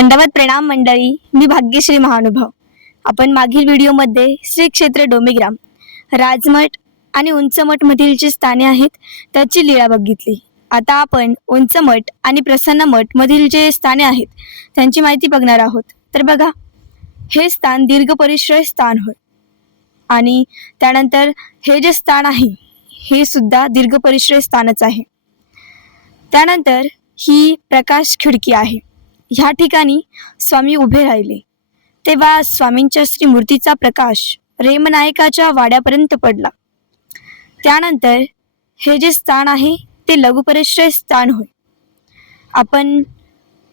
दंडवत प्रणाम मंडळी, मी भाग्यश्री महानुभाव. आपण मागील व्हिडिओमध्ये श्री क्षेत्र डोमेग्राम, राजमठ आणि उंचमठ मधील जी स्थाने आहेत त्याची लीळा बघितली. आता आपण उंचमठ आणि प्रसन्नमठ मधील जे स्थाने आहेत त्यांची माहिती बघणार आहोत. तर बघा, हे स्थान दीर्घ परिश्रय स्थान होय आणि त्यानंतर हे जे स्थान आहे हे सुद्धा दीर्घ परिश्रय स्थानच आहे. त्यानंतर ही प्रकाश खिडकी आहे. ह्या ठिकाणी स्वामी उभे राहिले तेव्हा स्वामींच्या श्रीमूर्तीचा प्रकाश रेमनायकाच्या वाड्यापर्यंत पडला. त्यानंतर हे जे स्थान आहे ते लघुपरिश्रय स्थान होय. आपण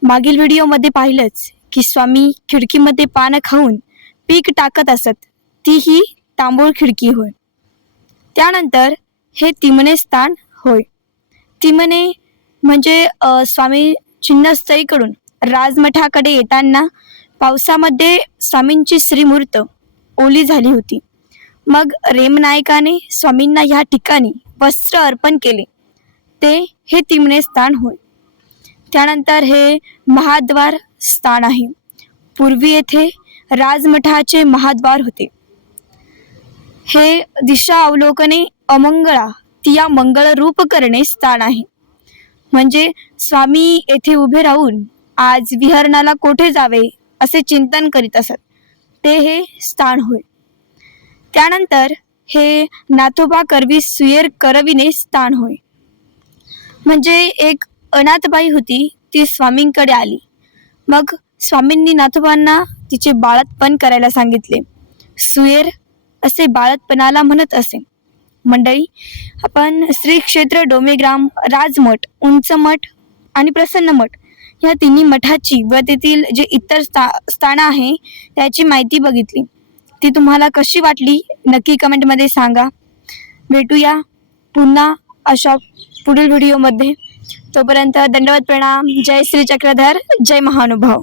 मागील व्हिडिओमध्ये पाहिलंच की स्वामी खिडकीमध्ये पानं खाऊन पीक टाकत असत, ती ही तांबूळ खिडकी होय. त्यानंतर हे तिमणे स्थान होय. तिमणे म्हणजे स्वामी चिन्नस्थळीकडून राजमठाकडे येताना पावसामध्ये स्वामींची श्रीमूर्त ओली झाली होती. मग रेमनायकाने स्वामींना ह्या ठिकाणी वस्त्र अर्पण केले, ते हे तिमणे स्थान होय. त्यानंतर हे महाद्वार स्थान आहे. पूर्वी येथे राजमठाचे महाद्वार होते. हे दिशा अवलोकने अमंगळा तिया मंगळ रूप करणे स्थान आहे. म्हणजे स्वामी येथे उभे राहून आज विहरणाला कोठे जावे असे चिंतन करीत असत, ते हे स्थान होय. त्यानंतर हे नाथोबा करवी सुयेर करविणे स्थान होय. म्हणजे एक अनाथबाई होती, ती स्वामींकडे आली. मग स्वामींनी नाथोबांना तिचे बाळंतपण करायला सांगितले. सुयेर असे बाळंतपणाला म्हणत असे. मंडळी, आपण श्री क्षेत्र डोमेग्राम, राजमठ, उंचमठ आणि प्रसन्नमठ ह्या तिन्ही मठाची व तेथील जे इतर स्थान आहे त्याची माहिती बघितली. ती तुम्हाला कशी वाटली नक्की कमेंटमध्ये सांगा. भेटूया पुन्हा अशा पुढील व्हिडिओमध्ये. तोपर्यंत दंडवत प्रणाम. जय श्री चक्रधर, जय महानुभाव.